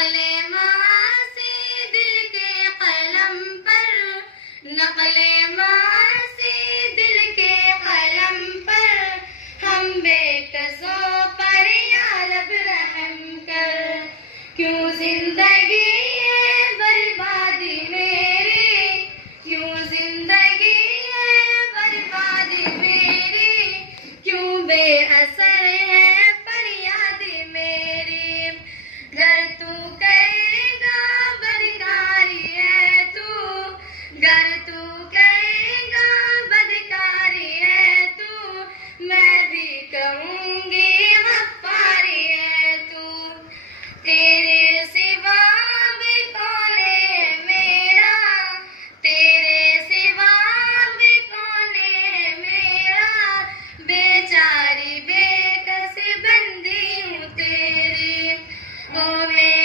नक़ले मासी दिल के कलम पर, नक़ले मासी दिल के कलम पर, हम बेकसों पर या लब रहम कर। क्यों जिंदगी है बर्बादी मेरी, क्यों जिंदगी है बर्बादी मेरी, क्यों बेअसर है फरियाद मेरी। गर तू कहेगा बदकारी है तू, गर तू कहेगा बदकारी है तू, मैं भी कहूँगी गफ्फारी है तू। तेरे सिवा भी कौन है मेरा, तेरे सिवा भी कौन है मेरा, बेचारी बेकस बंदी हूँ तेरी। ओ मेरे